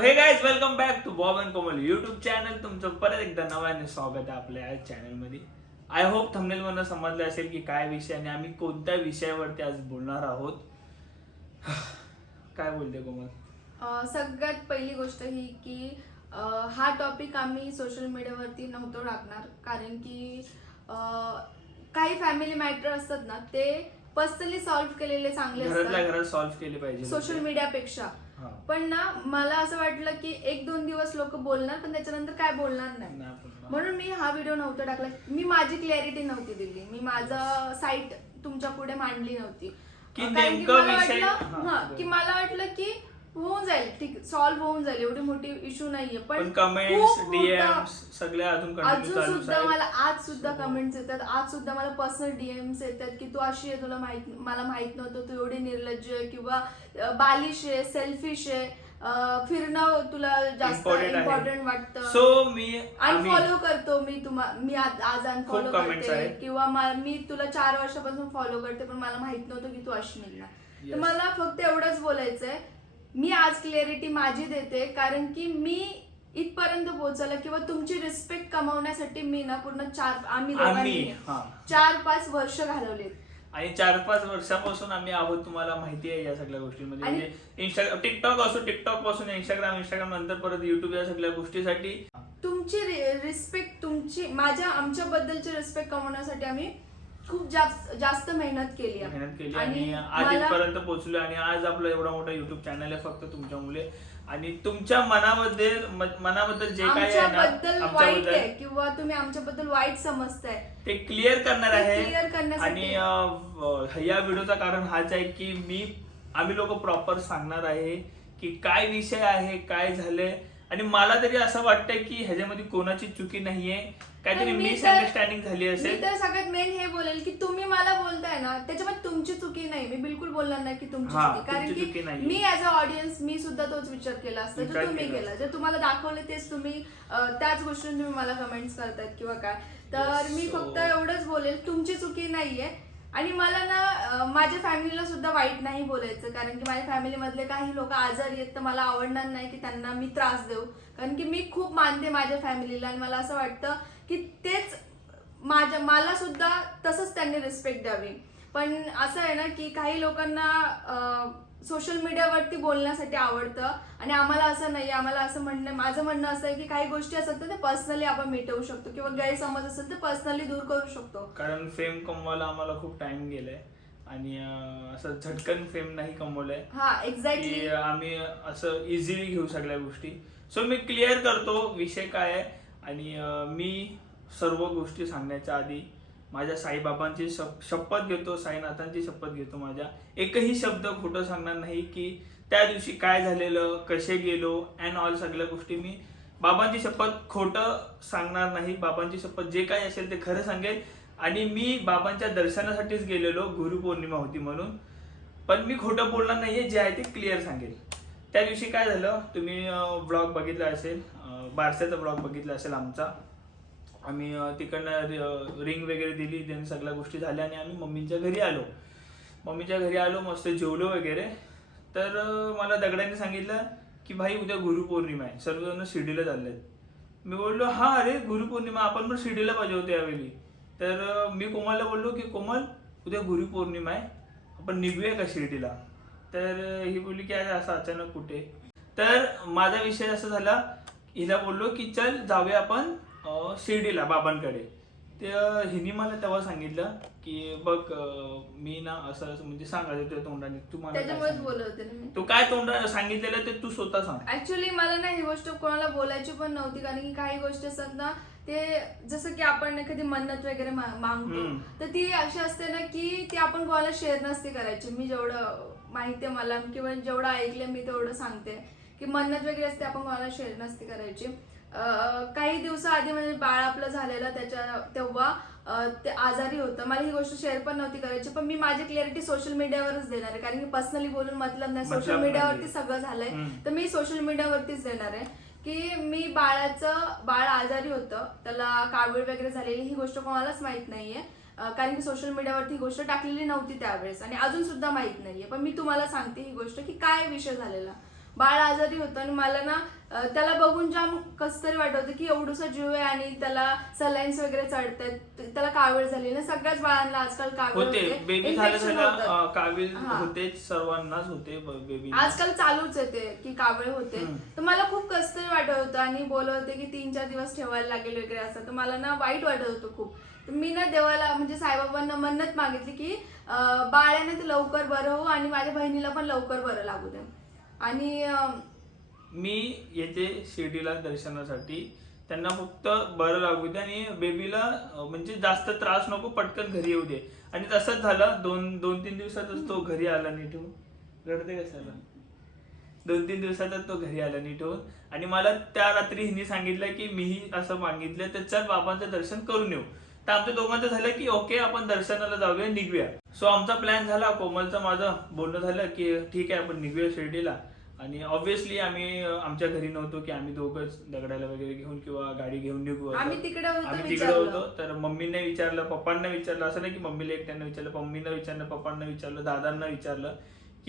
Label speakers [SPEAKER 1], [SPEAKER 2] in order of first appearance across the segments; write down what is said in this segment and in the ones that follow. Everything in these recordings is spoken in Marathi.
[SPEAKER 1] Hey guys welcome back to Bob and Komal YouTube channel तुमचं परत एकदा नव्याने स्वागत आहे आपल्या या चॅनलमध्ये आय होप थंबनेल मधून समजलं असेल की काय विषय आणि आम्ही कोणत्या विषयावरती आज बोलणार आहोत. काय बोलते कोमल?
[SPEAKER 2] अ, सगळ्यात पहिली गोष्ट ही की अ, हा टॉपिक आम्ही सोशल मीडियावरती नव्हतो टाकणार. कारण की अ, काही फॅमिली मॅटर असतात ना ते पर्सनली सॉल्व्ह केलेले चांगले
[SPEAKER 1] घरातल्या
[SPEAKER 2] असतात.
[SPEAKER 1] घरात सॉल्व्ह केले पाहिजे.
[SPEAKER 2] सोशल मीडियापेक्षा. पण ना मला असं वाटलं की एक दोन दिवस लोक बोलणार पण त्याच्यानंतर काय बोलणार नाही. म्हणून मी हा व्हिडिओ नव्हता टाकला. मी माझी क्लॅरिटी नव्हती दिली. मी माझं साईट तुमच्यापुढे मांडली नव्हती. कारण की मला वाटलं
[SPEAKER 1] हा.
[SPEAKER 2] की मला वाटलं की होऊन जाईल. ठीक सॉल्व्ह होऊन जाईल. एवढी मोठी इश्यू नाहीये.
[SPEAKER 1] पण
[SPEAKER 2] पण
[SPEAKER 1] कमेंट्स
[SPEAKER 2] खूप
[SPEAKER 1] डीएम्स सगळ्या अजून कंटिन्यू
[SPEAKER 2] अजून
[SPEAKER 1] चालूच
[SPEAKER 2] सुद्धा मला आज सुद्धा कमेंट्स येतात. आज सुद्धा मला पर्सनल डीएम्स येतात की तू अशी आहे तुला माहीत मला माहीत नव्हतं तू एवढी निर्लज्ज आहे किंवा अं, बालिश आहे सेल्फिश आहे अं, फिरणं तुला जास्त
[SPEAKER 1] Important आहे.
[SPEAKER 2] इम्पॉर्टंट वाटतं.
[SPEAKER 1] सो मी आम्ही
[SPEAKER 2] अनफॉलो करतो. मी तुम्हा मी आज आज अनफॉलो
[SPEAKER 1] खूप comments
[SPEAKER 2] करते.
[SPEAKER 1] आहेत.
[SPEAKER 2] किंवा मा- मी तुला चार वर्षापासून फॉलो करते पण मला माहीत नव्हतं की तू अशी निघणार तर
[SPEAKER 1] Yes.
[SPEAKER 2] मला फक्त एवढंच बोलायचंय. मी आज क्लिअरिटी माझी देते कारण की मी इथपर्यंत पोहोचला किंवा तुमची रिस्पेक्ट कमावण्यासाठी मी ना पूर्ण चार आम्ही
[SPEAKER 1] हा.
[SPEAKER 2] चार पाच वर्ष घालवलेत.
[SPEAKER 1] आणि चार पाच वर्षापासून आम्ही आहोत तुम्हाला माहिती आहे या सगळ्या गोष्टींमध्ये.
[SPEAKER 2] आणि-
[SPEAKER 1] म्हणजे इंस्टा टिकटॉक असो टिकटॉकपासून इंस्टाग्राम इंस्टाग्राम नंतर परत युट्यूब या सगळ्या गोष्टीसाठी.
[SPEAKER 2] तुमची रिस्पेक्ट तुमची माझ्या आमच्या बद्दलची रिस्पेक्ट कमवण्यासाठी आम्ही खूप जास्त जास्त मेहनत केली आहे.
[SPEAKER 1] मेहनत केली
[SPEAKER 2] आणि
[SPEAKER 1] आज
[SPEAKER 2] मला-
[SPEAKER 1] इथपर्यंत पोहोचलो आणि आज आपलं एवढा मोठा युट्यूब चॅनल आहे फक्त तुमच्यामुळे आणि तुमच्या मनाबद्दल म- मनाबद्दल जे काय आहे ना
[SPEAKER 2] आमच्याबद्दल वाईट आहे किंवा तुम्ही आमच्याबद्दल वाईट समजताय.
[SPEAKER 1] ते क्लिअर करणार
[SPEAKER 2] ते
[SPEAKER 1] आहे.
[SPEAKER 2] clear करण्यासाठी-
[SPEAKER 1] आणि अं, या व्हिडिओचं कारण हाच आहे की मी आम्ही लोक प्रॉपर सांगणार आहे की काय विषय आहे काय झालंय. आणि मला तरी असं वाटतंय की ह्याच्यामध्ये कोणाची चुकी नाहीये. काहीतरी
[SPEAKER 2] तर मी तर-
[SPEAKER 1] मिसअंडरस्टँडिंग झाली
[SPEAKER 2] मी
[SPEAKER 1] असेल.
[SPEAKER 2] तर सगळ्यात मेन हे बोलेल की तुम्ही मला बोलताय ना त्याच्यामध्ये तुमची चुकी नाही. मी बिलकुल बोलणार नाही की तुमची
[SPEAKER 1] हा,
[SPEAKER 2] चुकी. कारण
[SPEAKER 1] तुमची चुकी
[SPEAKER 2] की
[SPEAKER 1] नाहीये.
[SPEAKER 2] मी ऍज अ ऑडियन्स मी सुद्धा तोच विचार केला असता जो
[SPEAKER 1] विचार
[SPEAKER 2] तुम्ही
[SPEAKER 1] केला
[SPEAKER 2] केला. जर तुम्हाला दाखवले तेच तुम्ही अं, त्याच गोष्टी तुम्ही मला कमेंट्स करतायत किंवा काय. तर
[SPEAKER 1] Yes,
[SPEAKER 2] मी
[SPEAKER 1] so-
[SPEAKER 2] फक्त एवढंच बोलेल तुमची चुकी नाहीये. आणि मला ना माझ्या फॅमिलीला सुद्धा वाईट नाही बोलायचं. कारण की माझ्या फॅमिलीमधले काही लोक आजारी आहेत तर मला आवडणार नाही की त्यांना मी त्रास देऊ. कारण की मी खूप मानते माझ्या फॅमिलीला आणि मला असं वाटतं की तेच माझ्या मला सुद्धा तसंच त्यांनी रिस्पेक्ट द्यावी. पण असं आहे ना की काही लोकांना सोशल मीडियावरती बोलण्यासाठी आवडतं. आणि आम्हाला असं नाही आम्हाला असं म्हणणं माझं म्हणणं असं आहे की काही गोष्टी असतात ना ते पर्सनली आपण मिटवू शकतो किंवा गैरसमज असेल तर पर्सनली दूर करू शकतो.
[SPEAKER 1] कारण फेम कमवायला आम्हाला खूप टाइम गेलाय. आणि असं झटकन फेम नाही कमवलंय.
[SPEAKER 2] हा एक्झॅक्टली
[SPEAKER 1] आम्ही असं इझिली घेऊ सगळ्या गोष्टी. सो मी क्लिअर करतो विषय काय आहे. आणि मी सर्व गोष्टी सांगण्याच्या आधी माझ्या साईबाबांची शप- शपथ घेतो साईनाथांची शपथ घेतो माझ्या. एकही शब्द खोटं सांगणार नाही की त्या दिवशी काय झालेलं कसे गेलो अँड ऑल सगळ्या गोष्टी मी बाबांची शपथ खोटं सांगणार नाही. बाबांची शपथ जे काही असेल ते खरं सांगेल. आणि मी बाबांच्या दर्शनासाठीच गेलेलो गुरुपौर्णिमा होती म्हणून. पण मी खोटं बोलणार नाही जे आहे ते क्लिअर सांगेल. त्या दिवशी काय झालं तुम्ही ब्लॉग बघितला असेल बारशाचा ब्लॉग बघितला असेल आमचा. आम्ही तिकडनं रिंग वगैरे दिली देन सगळ्या गोष्टी झाल्या आणि आम्ही मम्मीच्या घरी आलो. मम्मीच्या घरी आलो मस्त जेवलो वगैरे. तर मला दगडाने सांगितलं की भाई उद्या गुरुपौर्णिमा आहे. सर्वजण शिर्डीला चाललेत. मी बोललो हा अरे गुरुपौर्णिमा. आपण पण शिर्डीला पाहिजे होते यावेळी. तर मी कोमलला बोललो की कोमल उद्या गुरुपौर्णिमा आहे. आपण निघूया का शिर्डीला? तर ही बोलली की अरे असं अचानक कुठे? तर माझा विषय असा झाला. हिला बोललो की चल जाऊया आपण शिर्डीला बाबांकडे. ते हिने मला तेव्हा सांगितलं की बघ मी ना असं असं म्हणजे सांगायचं तुझ्या तोंडाने तू मला काय
[SPEAKER 2] त्याच्यामुळेच
[SPEAKER 1] सांगितलं?
[SPEAKER 2] बोलत होते ना मी.
[SPEAKER 1] तू काय तोंडा सांगितलेलं ते तू स्वतः सांग.
[SPEAKER 2] ऍक्च्युली मला ना ही गोष्ट कोणाला बोलायची पण नव्हती कारण की काही गोष्टी असतात ना ते जसं की आपण एखादी मन्नत वगैरे मा- मागतो
[SPEAKER 1] हम्म.
[SPEAKER 2] तर ती अशी असते ना की ती आपण कोणाला शेअर नसते करायची. मी जेवढं माहिती आहे मला किंवा जेवढं ऐकलं मी तेवढं सांगते. की मन्नत वगैरे असते आपण कोणाला शेअर नसते करायची. काही दिवसाआधी म्हणजे बाळ आपलं झालेलं त्याच्या तेव्हा ते आजारी होतं. मला ही गोष्ट शेअर पण नव्हती करायची पण मी माझी क्लिअरिटी सोशल मीडियावरच देणार आहे. कारण की पर्सनली बोलून मतलब नाही सोशल मीडियावरती. सगळं झालंय. तर मी सोशल मीडियावरतीच देणार आहे. की मी बाळाचं बाळ आजारी होतं त्याला कावीळ वगैरे झालेली ही गोष्ट कोणालाच माहीत नाहीये. कारण की सोशल मीडियावरती ही गोष्ट टाकलेली नव्हती त्यावेळेस. आणि अजून सुद्धा माहीत नाहीये. पण मी तुम्हाला सांगते ही गोष्ट की काय विषय झालेला. बाळ आजारी होतं आणि मला ना त्याला बघून जाम कस तरी वाटत होतं की एवढूसा जीव आहे आणि त्याला सलाईन्स वगैरे चढतात त्याला कावीळ झाली ना सगळ्याच बाळांना आजकाल कावीळ
[SPEAKER 1] होते. बेबी
[SPEAKER 2] होतं.
[SPEAKER 1] कावीळ
[SPEAKER 2] हा.
[SPEAKER 1] होतेच सर्वांनाच होते बेबी
[SPEAKER 2] आजकाल चालूच आहे ते की कावळे होते. तर मला खूप कस तरी वाटत होतं आणि बोलत होते की तीन चार दिवस ठेवायला लागेल वगैरे असं. तर मला ना वाईट वाटत होतं खूप. मी ना देवाला म्हणजे साईबाबांना मन्नत मागितली की अं, बाळ आहे ना ते लवकर बरं हो आणि माझ्या बहिणीला पण लवकर बरं लागू दे आणि
[SPEAKER 1] मी येते शिर्डीला दर्शनासाठी त्यांना फक्त बरं लागू दे आणि बेबीला म्हणजे जास्त त्रास नको पटकन घरी येऊ दे. आणि तसंच झालं दोन दोन तीन दिवसातच तो घरी आला नीट होऊन. रडते कशाला दोन तीन दिवसातच तो घरी आला नीट होऊन. आणि मला त्या रात्री हिने सांगितलं की मीही असं मागितलं तर चल बाबांचं दर्शन करून येऊ. तर आमच्या दोघांचं झालं की ओके आपण दर्शनाला जाऊया निघूया. सो आमचा प्लॅन झाला कोमलचं माझं बोलणं झालं की ठीक आहे आपण निघूया शिर्डीला. आणि ऑब्व्हियसली आम्ही आमच्या घरी नव्हतो की आम्ही दोघंच दगडायला वगैरे घेऊन किंवा गाडी घेऊन निघू.
[SPEAKER 2] आम्ही तिकडे. होतो
[SPEAKER 1] तर मम्मीने विचारलं पप्पांना विचारलं. असं नाही की मम्मीला एकट्यानं विचारलं मम्मीनं विचारलं पप्पांना विचारलं दादांना विचारलं.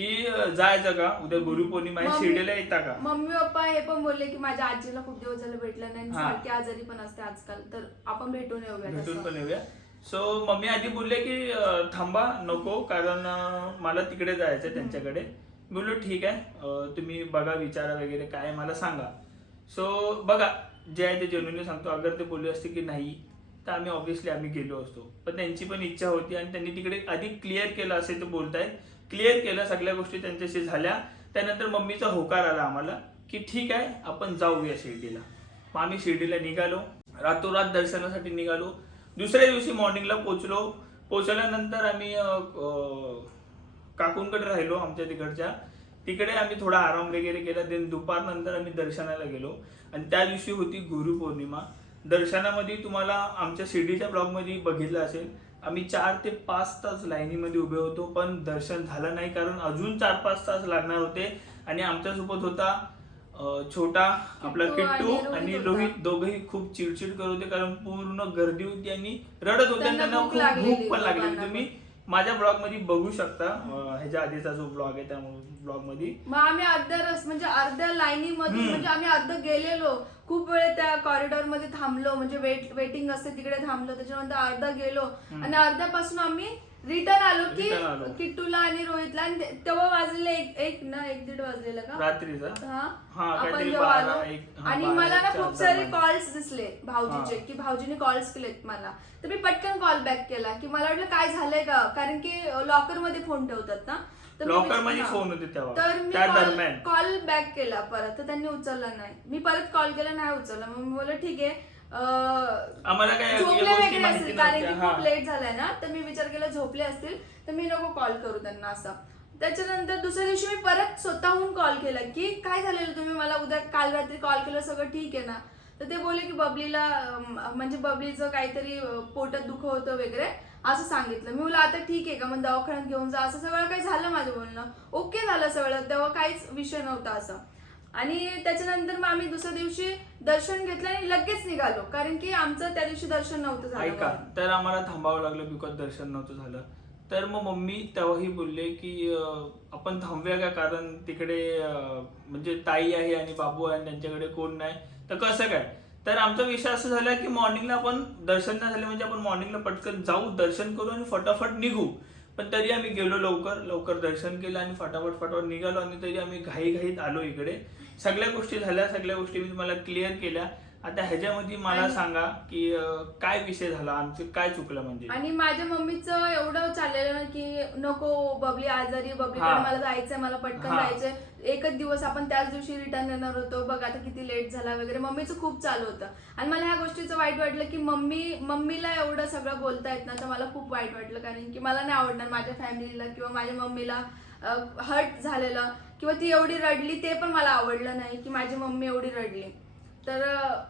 [SPEAKER 1] की जायचं का? उद्या गुरुपौर्णिमा आहे
[SPEAKER 2] मम्मी-
[SPEAKER 1] शिर्डीला येता का?
[SPEAKER 2] मम्मी पप्पा हे पण बोलले की माझ्या आजीला खूप दिवस झालं भेटलं नाही आणि
[SPEAKER 1] हा.
[SPEAKER 2] सारखी आजारी पण असते आजकाल. तर आपण भेटून येऊया
[SPEAKER 1] भेटून
[SPEAKER 2] तसं.
[SPEAKER 1] पण येऊया. सो मम्मी आधी बोलले की अं, थांबा नको कारण अं, मला तिकडे जायचं त्यांच्याकडे. बोललो ठीक आहे अं, तुम्ही बघा विचारा वगैरे काय आहे मला सांगा. सो बघा जे आहे ते जेन्युनली सांगतो. अगर ते बोलले असते की नाही तर आम्ही ऑब्व्हियसली आम्ही गेलो असतो. पण त्यांची पण इच्छा होती आणि त्यांनी तिकडे आधी क्लिअर केलं असे ते बोलतायत. क्लिअर केलं सगळ्या गोष्टी त्यांच्याशी झाल्या. त्यानंतर मम्मीचा होकार आला आम्हाला की ठीक आहे आपण जाऊया शिर्डीला. मग आम्ही शिर्डीला निघालो. रातोरात दर्शनासाठी निघालो. दुसऱ्या दिवशी मॉर्निंगला पोचलो. पोचल्यानंतर आम्ही काकूंकडे राहिलो आमच्या तिकडच्या. तिकडे आम्ही थोडा आराम वगैरे केला. देन दुपारनंतर आम्ही दर्शनाला गेलो. आणि त्या दिवशी होती गुरुपौर्णिमा. दर्शनामध्ये तुम्हाला आमच्या शिर्डीच्या ब्लॉगमध्ये बघितलं असेल. आम्ही चार ते पाच तास लाईनीमध्ये उभे होतो पण दर्शन झालं नाही कारण अजून चार पाच तास लागणार होते. आणि आमच्यासोबत होता छोटा आपला
[SPEAKER 2] किट्टू आणि रोहित
[SPEAKER 1] दोघंही खूप चिडचिड करत होते कारण पूर्ण गर्दी होती आणि रडत होते. आणि
[SPEAKER 2] त्यांना
[SPEAKER 1] खूप भूक पण
[SPEAKER 2] दोघांना
[SPEAKER 1] तुम्ही माझ्या ब्लॉगमध्ये बघू शकता. ह्याच्या आधीचा जो ब्लॉग आहे त्या ब्लॉगमध्ये
[SPEAKER 2] मग आम्ही अर्ध्या रस म्हणजे अर्ध्या लाईनीमध्ये
[SPEAKER 1] हम्म.
[SPEAKER 2] म्हणजे आम्ही अर्ध गेलेलो. खूप वेळ त्या कॉरिडॉरमध्ये थांबलो म्हणजे वेट वेटिंग असते तिकडे थांबलो त्याच्यानंतर अर्धा गेलो. आणि अर्ध्यापासून आम्ही रिटर्न आलो की
[SPEAKER 1] Return आलो.
[SPEAKER 2] किट्टूला आणि रोहितला आणि ते- तेव्हा वाजलेले एक एक ना एक दीड वाजलेलं का
[SPEAKER 1] रात्रीचा
[SPEAKER 2] हा
[SPEAKER 1] हा,
[SPEAKER 2] आपण
[SPEAKER 1] काहीतरी
[SPEAKER 2] जेव्हा
[SPEAKER 1] बारा,
[SPEAKER 2] आलो
[SPEAKER 1] एक- हा,
[SPEAKER 2] आणि
[SPEAKER 1] बारा,
[SPEAKER 2] मला ना खूप सारे
[SPEAKER 1] दरम्यान.
[SPEAKER 2] कॉल्स दिसले भाऊजीचे. की भाऊजीने कॉल्स केलेत मला तर मी पटकन कॉल बॅक केला की मला वाटलं काय झालंय का कारण की लॉकरमध्ये फोन ठेवतात ना
[SPEAKER 1] लॉकर
[SPEAKER 2] विचार-
[SPEAKER 1] मध्ये. फोन होते तेव्हा.
[SPEAKER 2] तर मी
[SPEAKER 1] त्या
[SPEAKER 2] कॉल
[SPEAKER 1] दरम्यान.
[SPEAKER 2] कॉल बॅक केला परत तर त्यांनी उचलला नाही. मी परत कॉल केला नाही उचलला. मग मी बोलले ठीक आहे. अं,
[SPEAKER 1] आम्हाला काय या
[SPEAKER 2] झोपले
[SPEAKER 1] गोष्टी
[SPEAKER 2] वगैरे
[SPEAKER 1] माहिती
[SPEAKER 2] असतील कारण की
[SPEAKER 1] नव्हत्या.
[SPEAKER 2] खूप
[SPEAKER 1] हा.
[SPEAKER 2] लेट झालाय ना तर मी विचार केला झोपले असतील तर मी नको कॉल करू त्यांना असं. त्याच्यानंतर दुसऱ्या दिवशी मी परत स्वतःहून कॉल केला की काय झालेलं तुम्ही? मला उद्या काल रात्री कॉल केलं सगळं ठीक आहे ना. तर ते बोलले की बबलीला अं, म्हणजे बबलीचं काहीतरी अं, पोटात दुख होतं वगैरे. असं सांगितलं. मी बोला आता ठीक आहे का? मग दवाखान्यात घेऊन जा. असं सगळं काही झालं माझं बोलणं. ओके झालं सगळं. तेव्हा काहीच विषय नव्हता असं. आणि त्याच्यानंतर मग आम्ही दुसऱ्या दिवशी दर्शन घेतलं आणि लगेच निघालो. कारण की आमचं त्या दिवशी दर्शन नव्हतं झालं
[SPEAKER 1] ऐका
[SPEAKER 2] म्हणून.
[SPEAKER 1] तर आम्हाला थांबावं लागलं बिकॉज दर्शन नव्हतं झालं. तर मग मम्मी तेव्हाही बोलले की अं, आपण थांबूया का? कारण तिकडे अं, म्हणजे ताई आहे आणि बाबू आहे आणि त्यांच्याकडे कोण नाही. तर कसं काय? तर आमचा विषय असं झाला की मॉर्निंगला आपण दर्शन नाही झालं म्हणजे आपण मॉर्निंगला पटकन जाऊ दर्शन करू आणि फटाफट निघू. पण तरी आम्ही गेलो लवकर लवकर दर्शन केलं आणि फटाफट फटाफट निघालो आणि तरी आम्ही घाईघाईत आलो इकडे. सगळ्या गोष्टी झाल्या सगळ्या गोष्टी मी तुम्हाला क्लिअर केल्या. आता ह्याच्यामध्ये मला
[SPEAKER 2] आणि-
[SPEAKER 1] सांगा की अं, काय विषय झाला आमचं? काय चुकलं म्हणजे?
[SPEAKER 2] आणि माझ्या मम्मीचं एवढं चाललेलं ना की नको बबली आजारी बबलीकडे
[SPEAKER 1] हा.
[SPEAKER 2] मला जायचंय मला पटकन
[SPEAKER 1] हा.
[SPEAKER 2] जायचंय. एकच दिवस आपण त्याच दिवशी रिटर्न येणार होतो. बघ आता किती लेट झाला वगैरे. मम्मीचं खूप चालू होतं. आणि मला ह्या गोष्टीचं वाईट वाटलं की मम्मी मम्मीला एवढं सगळं बोलतायत ना तर मला खूप वाईट वाटलं. कारण की मला नाही आवडणार माझ्या फॅमिलीला किंवा माझ्या मम्मीला हर्ट झालेलं किंवा ती एवढी रडली ते पण मला आवडलं नाही की माझी मम्मी एवढी रडली. तर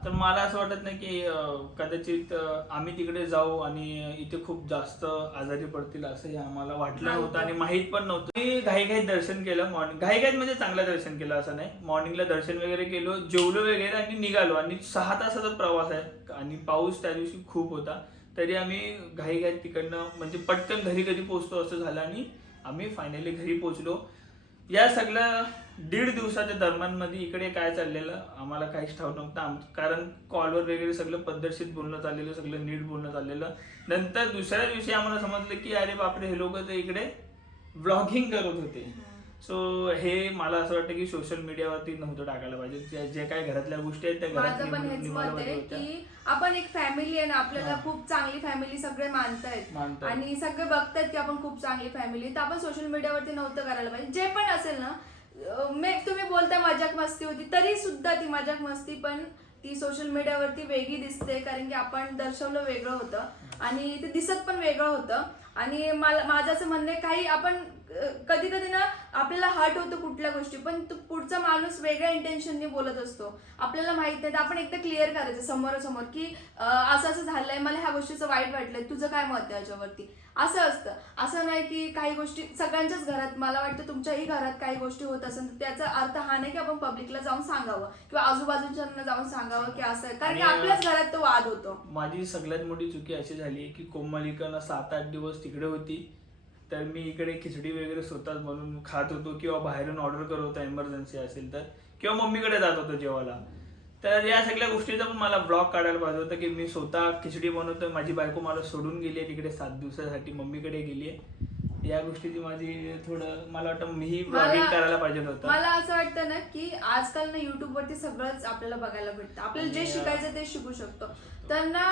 [SPEAKER 1] तर मला असं वाटत नाही की अं, कदाचित अं, आम्ही तिकडे जाऊ आणि इथे खूप जास्त आजारी पडतील असं हे आम्हाला वाटलं
[SPEAKER 2] नव्हतं.
[SPEAKER 1] नव्हतं आणि माहीत पण नव्हतं. मी घाईघाईत दर्शन केलं. मॉर्निंग घाईघाईत म्हणजे चांगलं दर्शन केलं असं नाही. मॉर्निंगला दर्शन वगैरे केलो जेवलो वगैरे आणि निघालो. आणि सहा तासाचा प्रवास आहे. आणि पाऊस त्या दिवशी खूप होता. तरी आम्ही घाईघाईत तिकडनं म्हणजे पटकन घरी कधी पोहोचतो असं झालं आणि आम्ही फायनली घरी पोहोचलो. या सगळ्या दीड दिवसाच्या दरम्यानमध्ये इकडे काय चाललेलं आम्हाला काहीच ठाऊक नव्हतं. आम- कारण कॉलवर वगैरे सगळं पद्धतशीर बोलणं चाललेलं सगळं नीट बोलणं चाललेलं. नंतर दुसऱ्या दिवशी आम्हाला समजलं की अरे बापरे हे लोक तर इकडे ब्लॉगिंग करत होते. सो हे मला असं वाटतं की सोशल मीडियावरती नव्हतं टाकायला पाहिजे जे- काय घरातल्या गोष्टी आहेत त्या
[SPEAKER 2] माझं पण हेच मत आहे. की आपण एक फॅमिली आहे ना आपल्याला. खूप चांगली फॅमिली सगळे मानतायत. आणि सगळे बघतायत की आपण खूप चांगली फॅमिली तर आपण सोशल मीडियावरती नव्हतं करायला पाहिजे जे पण असेल ना मे तुम्ही बोलताय मजाक मस्ती होती तरी सुद्धा ती मजाक मस्ती पण ती सोशल मीडियावरती वेगळी दिसते कारण की आपण दर्शवलं वेगळं होतं आणि ते दिसत पण वेगळं होतं आणि मला माझं असं म्हणणं आहे काही आपण कधी कधी ना आपल्याला हर्ट होतं कुठल्या गोष्टी पण तो पुढचा माणूस वेगळ्या इंटेन्शननी बोलत असतो. आपल्याला माहीत नाही तर आपण एकदा क्लिअर करायचं समोरासमोर की असं असं झालंय मला ह्या गोष्टीचं वाईट वाटलंय तुझं काय मत आहे याच्यावरती? असं असतं. असं नाही की काही गोष्टी सगळ्यांच्याच घरात मला वाटतं तुमच्याही घरात काही गोष्टी होत असेल तर त्याचा अर्थ हा नाही की आपण पब्लिकला जाऊन सांगावं किंवा आजूबाजूच्यांना जाऊन सांगावं की असं आहे. कारण की आपल्याच घरात तो वाद होतो.
[SPEAKER 1] माझी सगळ्यात मोठी चुकी अशी झाली की कोमलिकानं सात आठ दिवस तिकडे होती. तर मी इकडे खिचडी वगैरे स्वतःच बनवून खात होतो किंवा बाहेरून ऑर्डर करत होतो एमर्जन्सी असेल तर किंवा मम्मीकडे जात होतो जेवायला. तर या सगळ्या गोष्टीचा पण मला ब्लॉग काढायला पाहिजे होतं की मी स्वतः खिचडी बनवतोय माझी बायको मला सोडून गेली आहे तिकडे सात दिवसासाठी मम्मीकडे गेली आहे. या गोष्टीची माझी थोडं मला वाटतं मीही ब्लॉगिंग करायला पाहिजे होतं.
[SPEAKER 2] मला असं वाटतं ना की आजकाल ना युट्यूब वरती सगळंच आपल्याला बघायला भेटतं. आपल्याला जे शिकायचं ते शिकू शकतो. तर ना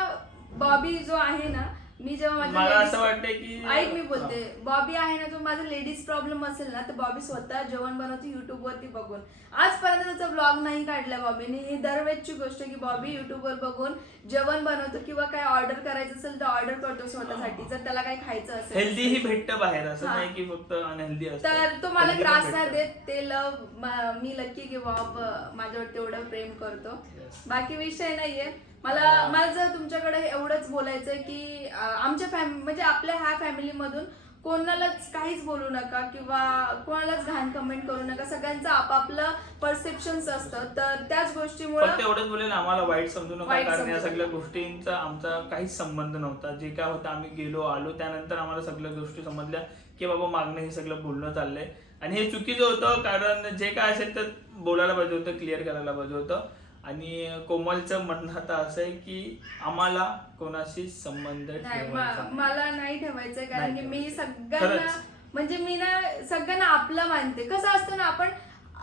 [SPEAKER 2] बॉबी जो आहे ना मी जेव्हा माझं
[SPEAKER 1] मला
[SPEAKER 2] ladies-
[SPEAKER 1] असं वाटतंय की
[SPEAKER 2] ऐक मी बोलते. बॉबी आहे ना जो माझा लेडीज प्रॉब्लेम असेल ना तर बॉबी स्वतः जेवण बनवते युट्यूब वरती बघून. आजपर्यंत त्याचा ब्लॉग नाही काढला बॉबीने ही दरवेळची गोष्ट की बॉबी युट्यूब वर बघून जेवण बनवतो किंवा काय ऑर्डर करायचं असेल तर ऑर्डर करतो स्वतःसाठी. जर त्याला काही खायचं असेल
[SPEAKER 1] हेल्दीही भेटतं बाहेर. असं
[SPEAKER 2] हा.
[SPEAKER 1] नाही की फक्त अनहेल्दी असतं.
[SPEAKER 2] तर तो मला
[SPEAKER 1] Healthy पण
[SPEAKER 2] त्रास नाही
[SPEAKER 1] भेटतं.
[SPEAKER 2] देत. ते लव मी लकी की बॉब माझ्यावर तेवढं प्रेम करतो.
[SPEAKER 1] Yes.
[SPEAKER 2] बाकी विषय नाहीये. मला. मला जर तुमच्याकडे एवढंच बोलायचंय की आमच्या फॅम म्हणजे आपल्या ह्या फॅमिली मधून कोणालाच काहीच बोलू नका किंवा कोणालाच घाण कमेंट करू नका. सगळ्यांचं आपापलं परसेप्शन असतं. तर त्याच गोष्टीमुळे
[SPEAKER 1] एवढंच बोलेल आम्हाला वाईट समजू नका कारण या सगळ्या. गोष्टींचा आमचा काहीच संबंध नव्हता. जे काय होतं आम्ही गेलो आलो त्यानंतर आम्हाला सगळ्या गोष्टी समजल्या की बाबा मागणं हे सगळं बोलणं चाललंय. आणि हे चुकीचं होतं कारण जे काय असेल तर बोलायला पाहिजे होतं क्लिअर करायला पाहिजे होतं. आणि कोमलचं म्हणणं आता असं आहे की आम्हाला कोणाशी संबंध
[SPEAKER 2] नाही
[SPEAKER 1] ठेवायचा
[SPEAKER 2] म-
[SPEAKER 1] नाही.
[SPEAKER 2] मला नाही ठेवायचंय कारण की मी
[SPEAKER 1] ठेवायचं.
[SPEAKER 2] सगळ्यांना
[SPEAKER 1] खरंच.
[SPEAKER 2] म्हणजे मी ना सगळ्यांना आपलं मानते कसं असतं ना आपण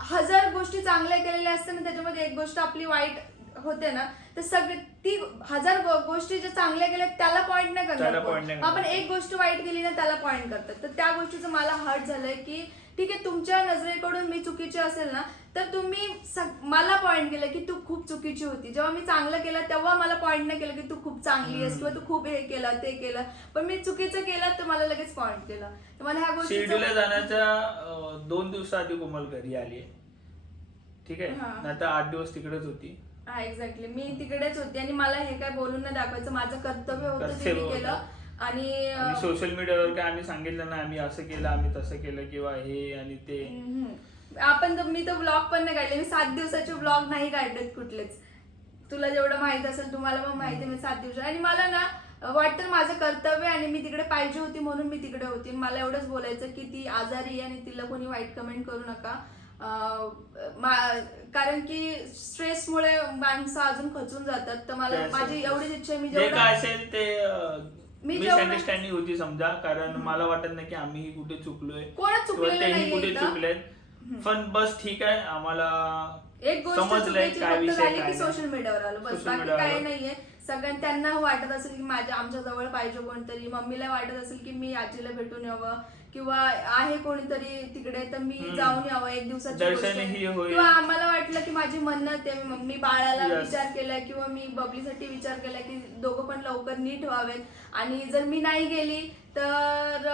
[SPEAKER 2] हजार गोष्टी चांगल्या केलेल्या असतात ना त्याच्यामध्ये एक गोष्ट आपली वाईट होते ना तर सगळे ती हजार गो- गोष्टी ज्या चांगल्या केल्या त्याला पॉईंट नाही
[SPEAKER 1] त्याला
[SPEAKER 2] करणार
[SPEAKER 1] point
[SPEAKER 2] कोण.
[SPEAKER 1] नाही
[SPEAKER 2] आपण. एक गोष्ट वाईट केली ना त्याला पॉईंट करतात तर त्या गोष्टीचं मला हर्ट झालंय की ठीक आहे तुमच्या नजरेकडून मी चुकीची असेल ना तर तुम्ही सग- मला पॉईंट केलं की तू खूप चुकीची होती. जेव्हा मी चांगलं केलं तेव्हा मला पॉईंट नाही केलं की तू खूप चांगली आहेस किंवा तू खूप हे केलं ते केलं. पण मी चुकीचं केलं तर मला लगेच पॉईंट केलं. तर मला ह्या
[SPEAKER 1] शिर्डीला
[SPEAKER 2] गोष्टी
[SPEAKER 1] जाण्याच्या अं, दोन दिवसाआधी कोमल घरी आली ठीक आहे?
[SPEAKER 2] हा.
[SPEAKER 1] नाही तर आठ दिवस तिकडेच होती.
[SPEAKER 2] हा एक्झॅक्टली मी तिकडेच होती आणि मला हे काय बोलून नाही दाखवायचं. माझं कर्तव्य होतं ते मी. केलं. आणि
[SPEAKER 1] सोशल मीडियावर काय आम्ही सांगितलं ना आम्ही असं केलं आम्ही तसं केलं किंवा हे आणि ते.
[SPEAKER 2] आपण तर मी तर ब्लॉग पण नाही काढले. मी सात दिवसाचे ब्लॉग नाही काढलेत कुठलेच. तुला जेवढं माहीत असेल तुम्हाला पण माहिती आहे मी सात दिवस आणि मला ना वाटतं माझं कर्तव्य आणि मी तिकडे पाहिजे होती म्हणून मी तिकडे होती. मला एवढंच बोलायचं की ती आजारी आहे आणि तिला कोणी वाईट कमेंट करू नका. कारण की स्ट्रेसमुळे माणसं अजून खचून जातात. तर मला माझी. एवढीच इच्छा आहे मी
[SPEAKER 1] जे काय असेल ते
[SPEAKER 2] मी
[SPEAKER 1] होती समजा. कारण मला वाटत नाही की आम्ही कुठे चुकलोय. किंवा
[SPEAKER 2] चुकलेलं नाही
[SPEAKER 1] कुठे. चुकलेत. पण बस ठीक आहे आम्हाला
[SPEAKER 2] एक गोष्ट
[SPEAKER 1] समजलंय
[SPEAKER 2] चुकीची
[SPEAKER 1] काय
[SPEAKER 2] फक्त
[SPEAKER 1] विषय
[SPEAKER 2] झाली
[SPEAKER 1] काय
[SPEAKER 2] की
[SPEAKER 1] नाही.
[SPEAKER 2] सोशल मीडियावर आलो बस
[SPEAKER 1] Social
[SPEAKER 2] बाकी
[SPEAKER 1] media वर
[SPEAKER 2] काही
[SPEAKER 1] आलो.
[SPEAKER 2] नाहीये सगळ्यांना त्यांना वाटत असेल की माझ्या आमच्या जवळ पाहिजे कोणतरी मम्मीला वाटत असेल की मी आजीला भेटून यावं किंवा आहे कोणीतरी तिकडे तर मी
[SPEAKER 1] हम्म.
[SPEAKER 2] जाऊन यावं एक दिवसाची गोष्ट आहे.
[SPEAKER 1] दर्शनही होईल.
[SPEAKER 2] किंवा आम्हाला वाटलं की माझी मन्नत आहे मी- बाळाला
[SPEAKER 1] Yes.
[SPEAKER 2] विचार केलाय किंवा मी बबलीसाठी विचार केलाय की दोघं पण लवकर नीट व्हावेत आणि जर मी नाही गेली तर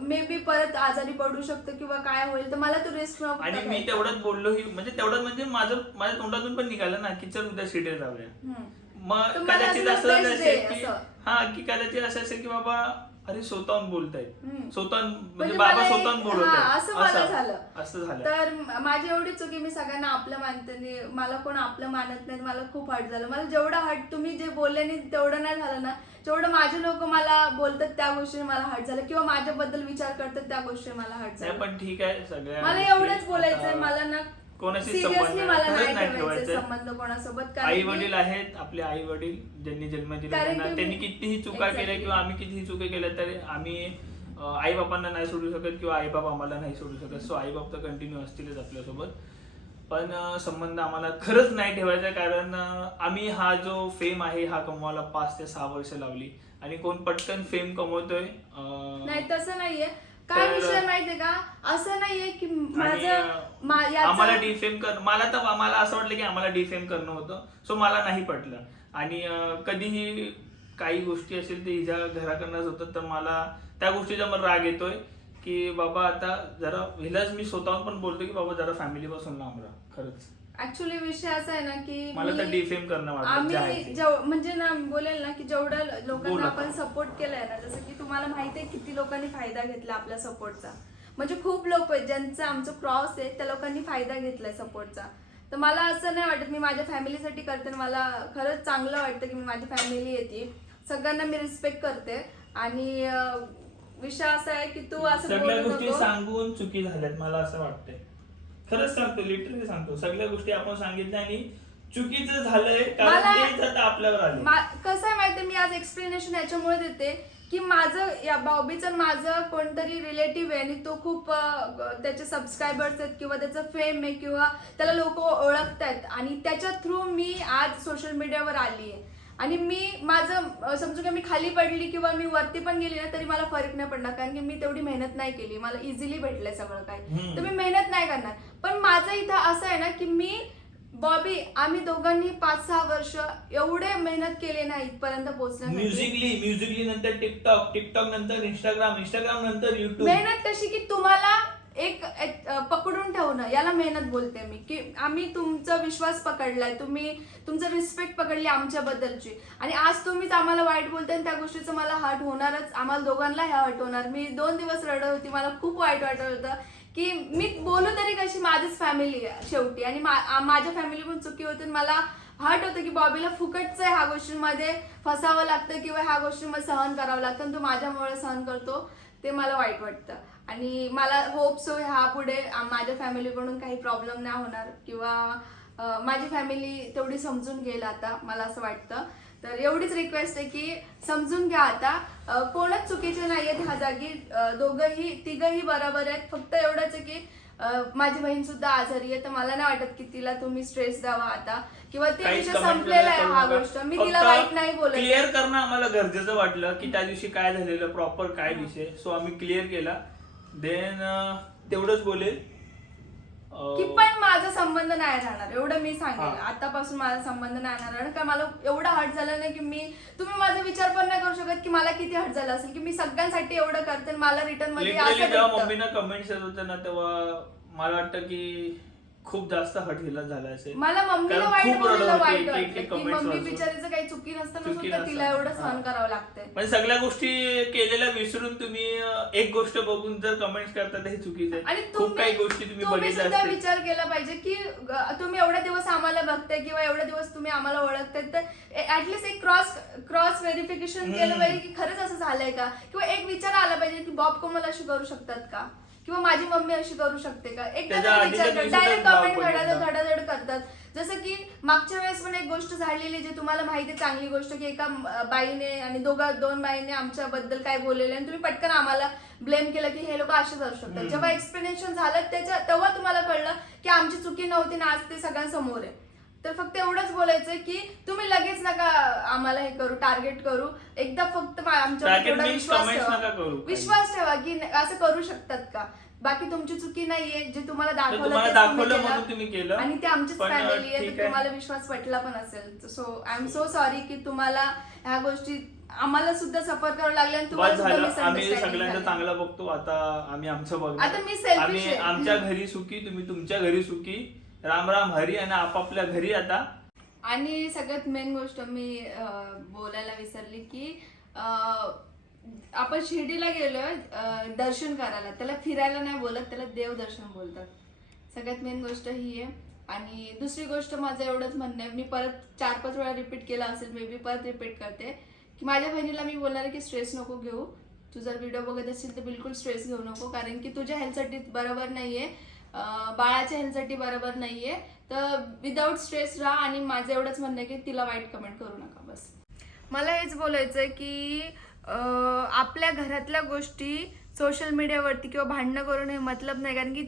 [SPEAKER 2] मे बी परत आजारी पडू शकतो किंवा काय होईल तर मला तो रिस्क
[SPEAKER 1] आणि मी तेवढंच बोललो ही म्हणजे तेवढंच म्हणजे माझं माझ्या तोंडातून पण निघालं ना की चल उद्या सिटी जाऊया मग कदाचित
[SPEAKER 2] असं
[SPEAKER 1] असेल की. हा की कदाचित असं असेल की बाबा अरे स्वतःहून बोलतायत
[SPEAKER 2] हम्म.
[SPEAKER 1] स्वतः म्हणजे
[SPEAKER 2] म्हणजे
[SPEAKER 1] बाबा स्वतःहून बोलत.
[SPEAKER 2] असं मला झालं.
[SPEAKER 1] असं झालं
[SPEAKER 2] तर माझी एवढी चुकी मी सगळ्यांना आपलं मानते मला कोण आपलं मानत नाही मला खूप हट झालं मला जेवढं हट तुम्ही जे बोलले नाही तेवढं नाही झालं ना जेवढं माझे लोक मला बोलतात त्या गोष्टी मला हट झालं किंवा माझ्याबद्दल विचार करतात त्या गोष्टी मला हट झाल्या
[SPEAKER 1] पण ठीक आहे सगळ्या
[SPEAKER 2] मला एवढंच बोलायचंय मला ना
[SPEAKER 1] कोणाशी
[SPEAKER 2] सिरियसली
[SPEAKER 1] संबंध
[SPEAKER 2] मला नाही ठेवायचे. संबंध कोणासोबत
[SPEAKER 1] आई वडील आहेत आपले आई वडील ज्यांनी जन्म दिला
[SPEAKER 2] कारण
[SPEAKER 1] त्यांना
[SPEAKER 2] की
[SPEAKER 1] त्यांनी
[SPEAKER 2] मी-
[SPEAKER 1] कितीही चुका
[SPEAKER 2] Exactly.
[SPEAKER 1] केल्या किंवा आम्ही कितीही चुका केल्या तरी आम्ही आई बापांना नाही सोडू शकत किंवा आई बाप आम्हाला नाही सोडू शकत सो आई बाप तर कंटिन्यू असतीलच आपल्यासोबत पण अं, संबंध आम्हाला खरंच नाही ठेवायचा कारण अं, आम्ही हा जो फेम आहे हा कमवायला पाच ते सहा वर्ष लावली आणि कोण पटकन फेम कमवतोय अं,
[SPEAKER 2] नाही तसं नाहीये काय
[SPEAKER 1] तर-
[SPEAKER 2] विषय माहितीये का? असं नाहीये की
[SPEAKER 1] आणि,
[SPEAKER 2] माझं मा-
[SPEAKER 1] अं,
[SPEAKER 2] याचं-
[SPEAKER 1] आम्हाला डिफेम कर मला तर मला असं वाटलं की आम्हाला डिफेम करणं होतं. सो मला नाही पटलं. आणि अं, कधीही काही गोष्टी असेल ते हिच्या घराकडनंच होतं तर मला त्या गोष्टीचा मला राग येतोय की बाबा आता जरा हिलाच मी स्वतःहून पण बोलतो की बाबा जरा फॅमिली पासून लांब राहा खरंच.
[SPEAKER 2] ऍक्च्युली विषय असा आहे ना की
[SPEAKER 1] मला तर
[SPEAKER 2] मी-
[SPEAKER 1] डिफेम करणं वाटलं जे आहे
[SPEAKER 2] आम्ही
[SPEAKER 1] ते.
[SPEAKER 2] जेव- म्हणजे ना बोलेल ना की जेवढं
[SPEAKER 1] बोल
[SPEAKER 2] लोकांना
[SPEAKER 1] आता.
[SPEAKER 2] आपण सपोर्ट केलाय ना जसं की तुम्हाला माहिती आहे किती लोकांनी फायदा घेतला आपल्या सपोर्टचा म्हणजे खूप लोक आहेत ज्यांचं आमचं क्रॉस आहे त्या लोकांनी फायदा घेतलाय सपोर्टचा तर मला असं नाही वाटत मी माझ्या फॅमिलीसाठी करते आणि मला खरंच चांगलं वाटतं की मी माझी फॅमिली येते. सगळ्यांना मी रिस्पेक्ट करते. आणि अं, विषय असा आहे की तू असं
[SPEAKER 1] सगळ्या
[SPEAKER 2] बोलू
[SPEAKER 1] गोष्टी
[SPEAKER 2] नको.
[SPEAKER 1] सांगून चुकी झाल्यात मला असं वाटतंय. खरंच सांगतो लिटरली सांगतो. सगळ्या गोष्टी आपण सांगितल्या आणि चुकीचं झालंय कारण
[SPEAKER 2] मला-
[SPEAKER 1] तेच आता आपल्यावर आले
[SPEAKER 2] मा- कसं आहे माहिती मी आज एक्सप्लेनेशन याच्यामुळे देते की माझं या बाबीचं माझं कोणतरी रिलेटिव्ह आहे आणि तो खूप अं, त्याचे सबस्क्रायबर्स आहेत किंवा त्याचं फेम आहे किंवा त्याला लोक ओळखतायत आणि त्याच्या थ्रू मी आज सोशल मीडियावर आली आहे आणि मी माझं समजू का मी खाली पडली किंवा मी वरती पण गेली ना तरी मला फरक नाही पडणार. कारण की मी तेवढी मेहनत नाही केली. मला इझिली भेटलंय सगळं काही.
[SPEAKER 1] हम्म.
[SPEAKER 2] तर मी मेहनत नाही करणार. पण माझं इथं असं आहे ना की मी बॉबी आम्ही दोघांनी पाच सहा वर्ष एवढे मेहनत केले नाही इथपर्यंत पोहोचण्यासाठी
[SPEAKER 1] म्युझिकली म्युझिकली नंतर टिकटॉक टिकटॉक नंतर इंस्टाग्राम इंस्टाग्राम नंतर युट्यूब
[SPEAKER 2] मेहनत कशी की तुम्हाला एक पकडून ठेवणं याला मेहनत बोलते मी की आम्ही तुमचा विश्वास पकडलाय तुम्ही तुमचं रिस्पेक्ट पकडली आमच्याबद्दलची आणि आज तुम्हीच आम्हाला वाईट बोलताय आणि त्या गोष्टीचं मला हर्ट होणारच आम्हाला दोघांना ह्या हर्ट होणार. मी दोन दिवस रडत होती मला खूप वाईट वाटत होतं की मी बोलू तरी कशी माझीच फॅमिली शेवटी. आणि मा- माझ्या फॅमिली पण चुकी होती आणि मला हर्ट होतं की बॉबीला फुकटचं ह्या गोष्टींमध्ये फसावं लागतं किंवा ह्या गोष्टींमध्ये सहन करावं लागतं आणि तो माझ्यामुळे सहन करतो ते मला वाईट वाटतं. आणि मला होप सो ह्या पुढे माझ्या फॅमिलीकडून काही प्रॉब्लेम नाही होणार. किंवा माझी फॅमिली तेवढी समजून घेईल आता मला असं वाटतं. तर एवढीच रिक्वेस्ट आहे की समजून घ्या आता. कोणच चुकीचे नाही आहेत ह्या जागी. दोघंही तिघही बरोबर आहेत. फक्त एवढंच आहे की माझी बहीण सुद्धा आजारी आहे तर मला नाही वाटत की तिला तुम्ही स्ट्रेस द्यावा आता. किंवा ते विषय संपलेला आहे हा. गोष्ट. मी तिला वाईट नाही बोलत.
[SPEAKER 1] क्लिअर करणं आम्हाला गरजेचं वाटलं की त्या दिवशी काय झालेलं प्रॉपर काय विषय. सो आम्ही क्लिअर केला. देन तेवढंच बोलेल
[SPEAKER 2] की पण माझा संबंध नाही राहणार एवढं मी सांगेल
[SPEAKER 1] हा.
[SPEAKER 2] आतापासून माझा संबंध नाही राहणार कारण मला एवढं हर्ट झालं ना की मी तुम्ही माझा विचार पण नाही करू शकत की मला किती हर्ट झालं असेल की मी सगळ्यांसाठी एवढं करते आणि मला रिटर्नमध्ये
[SPEAKER 1] लिटरली
[SPEAKER 2] असं
[SPEAKER 1] जेव्हा
[SPEAKER 2] भेटतं.
[SPEAKER 1] मम्मीनं कमेंट्स येत होते ना तेव्हा मला वाटतं की खूप जास्त हट हिला झाला असेल
[SPEAKER 2] मला मम्मीला
[SPEAKER 1] कारण
[SPEAKER 2] वाईट
[SPEAKER 1] खूप रडत
[SPEAKER 2] बोलायला
[SPEAKER 1] होती
[SPEAKER 2] वाईट
[SPEAKER 1] एक- एक-
[SPEAKER 2] वाटलं
[SPEAKER 1] एक
[SPEAKER 2] की
[SPEAKER 1] comments
[SPEAKER 2] मम्मी
[SPEAKER 1] वाचून.
[SPEAKER 2] बिचारीचं काही चुकी नसताना
[SPEAKER 1] चुकी
[SPEAKER 2] सुद्धा तिला
[SPEAKER 1] नसताना.
[SPEAKER 2] एवढं सहन
[SPEAKER 1] हा.
[SPEAKER 2] करावं लागतंय
[SPEAKER 1] म्हणजे सगळ्या गोष्टी केलेल्या विसरून तुम्ही अं, एक गोष्ट बघून जर कमेंट करता तर हे चुकीचं
[SPEAKER 2] आणि
[SPEAKER 1] आहे खूप काही गोष्टी तुम्ही बघितल्या
[SPEAKER 2] सुद्धा
[SPEAKER 1] असतील
[SPEAKER 2] विचार केला पाहिजे की तुम्ही एवढे दिवस आम्हाला बघताय किंवा एवढे दिवस तुम्ही आम्हाला ओळखताय तर ऍटलीस्ट एक क्रॉस क्रॉस व्हेरिफिकेशन केलं
[SPEAKER 1] हम्म.
[SPEAKER 2] पाहिजे की खरंच असं झालंय का किंवा एक विचार आला पाहिजे की बॉब कोमल अशी करू शकतात का किंवा माझी मम्मी अशी करू शकते का एकदा
[SPEAKER 1] त्याच्या
[SPEAKER 2] तरी
[SPEAKER 1] आधीच्या
[SPEAKER 2] विचार
[SPEAKER 1] दिवशी
[SPEAKER 2] डायरेक्ट कमेंट धडाधड
[SPEAKER 1] करतात.
[SPEAKER 2] धडाधड करतात जसं की मागच्या वेळेस पण एक गोष्ट झालेली जी तुम्हाला माहिती आहे चांगली गोष्ट की एका अं, बाईने आणि दोघा दोन बाईने आमच्याबद्दल काय बोललेले आणि तुम्ही पटकन आम्हाला ब्लेम केलं की हे लोक असे करू शकतात
[SPEAKER 1] हम्म.
[SPEAKER 2] जेव्हा एक्सप्लेनेशन झालं त्याच्या तेव्हा तुम्हाला कळलं की आमची चुकी नव्हती ना आज ते सगळ्यांसमोर आहे तर फक्त एवढंच बोलायचंय की तुम्ही लगेच नका आम्हाला हे करू टार्गेट करू. एकदा फक्त
[SPEAKER 1] means
[SPEAKER 2] विश्वास ठेवा. विश्वास ठेवा की असं करू शकतात का? बाकी तुमची चुकी नाहीये जे तुम्हाला दाखवलं आणि ते आमचीच फॅमिली आहे. तुम्हाला विश्वास पटला पण असेल. So I am so sorry की तुम्हाला ह्या गोष्टी आम्हाला सुद्धा सफर करावं लागले आणि तुम्हाला
[SPEAKER 1] आम्ही सगळ्यांचं. चांगलं बघतो. आता आम्ही आमचं बघणार.
[SPEAKER 2] आता मी.
[SPEAKER 1] आमच्या घरी सुखी तुम्ही तुमच्या घरी सुखी. राम राम हरी आणि आपापल्या घरी आता.
[SPEAKER 2] आणि सगळ्यात मेन गोष्ट मी अं, बोलायला विसरली की अं, आपण शिर्डीला गेलोय अं, दर्शन करायला. त्याला फिरायला नाही बोलत त्याला देव दर्शन बोलतात. सगळ्यात मेन गोष्ट ही आहे. आणि दुसरी गोष्ट माझं एवढंच म्हणणं आहे. मी परत चार पाच वेळा रिपीट केला असेल मे बी परत रिपीट करते. की माझ्या बहिणीला मी बोलणार आहे की स्ट्रेस नको घेऊ. तू जर व्हिडिओ बघत असेल तर बिलकुल स्ट्रेस घेऊ नको. कारण की तुझ्या हेल्थसाठी बरोबर नाहीये. आहे बाळाच्या हेल्थसाठी बरोबर नाहीये. तर विदाऊट स्ट्रेस राहा आणि माझं एवढंच म्हणणं आहे की तिला वाईट कमेंट करू नका बस. मला हेच बोलायचं आहे की आपल्या घरातल्या गोष्टी सोशल मीडियावरती किंवा भांडणं करून हे मतलब नाही. कारण की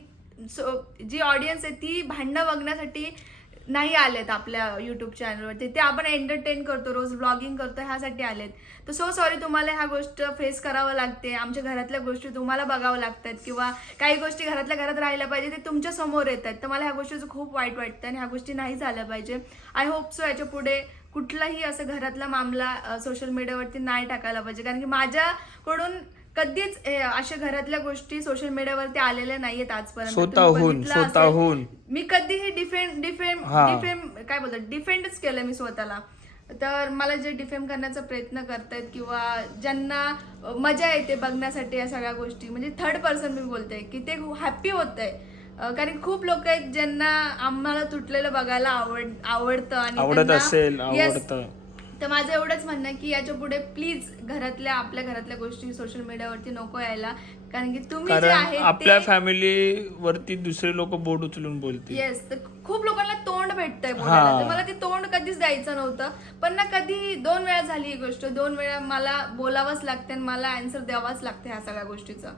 [SPEAKER 2] सो जी ऑडियन्स आहे ती भांडणं बघण्यासाठी नाही आलेत आपल्या युट्यूब चॅनलवरती ते आपण एंटरटेन करतो रोज ब्लॉगिंग करतो ह्यासाठी आलेत. तर सो सॉरी तुम्हाला ह्या गोष्ट फेस करावं लागते. आमच्या घरातल्या गोष्टी तुम्हाला बघावं लागतात किंवा काही गोष्टी घरातल्या घरात राहिल्या पाहिजे ते तुमच्यासमोर येत आहेत तर मला ह्या गोष्टीचं खूप वाईट वाटतं आणि ह्या गोष्टी नाही झाल्या पाहिजे. आय होप सो याच्यापुढे कुठलाही असं घरातला मामला सोशल मीडियावरती नाही टाकायला पाहिजे. कारण की माझ्याकडून कधीच अशा घरातल्या गोष्टी सोशल मीडियावरती आलेल्या नाहीयेत आजपर्यंत
[SPEAKER 1] स्वतःहून. स्वतःहून
[SPEAKER 2] मी कधीही डिफेंड डिफेम. डिफेम काय बोलतात डिफेंडच केलं मी स्वतःला तर मला जे डिफेम करण्याचा प्रयत्न करतायत किंवा ज्यांना मजा येते बघण्यासाठी या सगळ्या गोष्टी म्हणजे थर्ड पर्सन मी बोलते की ते हॅप्पी होत आहे कारण खूप लोक आहेत ज्यांना आम्हाला तुटलेलं बघायला आवड आवडतं आणि
[SPEAKER 1] आवडत असेल. आवडतं
[SPEAKER 2] तर माझं एवढंच म्हणणं की याच्यापुढे प्लीज घरातल्या आपल्या घरातल्या गोष्टी सोशल मीडियावरती नको यायला. कारण की तुम्ही जे
[SPEAKER 1] कारण
[SPEAKER 2] आहे
[SPEAKER 1] आपल्या
[SPEAKER 2] ते-
[SPEAKER 1] फॅमिली वरती दुसरे लोक बोट उचलून बोलतील.
[SPEAKER 2] येस तर खूप लोकांना तोंड भेटतंय
[SPEAKER 1] हा.
[SPEAKER 2] बोलायला तर मला ते तोंड कधीच द्यायचं नव्हतं. पण ना कधी दोन वेळा झाली ही गोष्ट. दोन वेळा मला बोलावंच लागते आणि मला आन्सर द्यावाच लागते ह्या सगळ्या गोष्टीचं.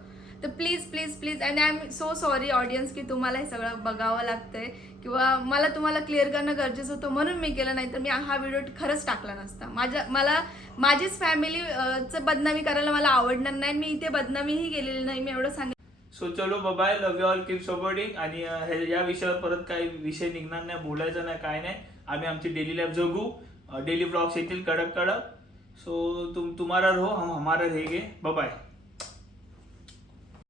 [SPEAKER 2] तर please please please and I am so sorry audience की तुम्हाला हे सगळं बघावं लागतंय. किंवा मला तुम्हाला क्लिअर करणं गरजेचं होतं म्हणून मी केलं नाही तर मी हा व्हिडिओ खरंच टाकला नसता. माझ्या मला माझीच फॅमिलीचं बदनामी करायला मला आवडणार नाही मी इथे बदनामीही केलेली नाही मी एवढं सांग
[SPEAKER 1] सो चलो bye love you all keep supporting आणि हे- या विषयावर परत काही विषय निघणार नाही बोलायचं नाही काय नाही. आम्ही आमची डेली लाईफ जगू. डेली ब्लॉग्स येतील कडक कडक. सो तुम तुम्हाला रहो हम हमारा रहेंगे. बाय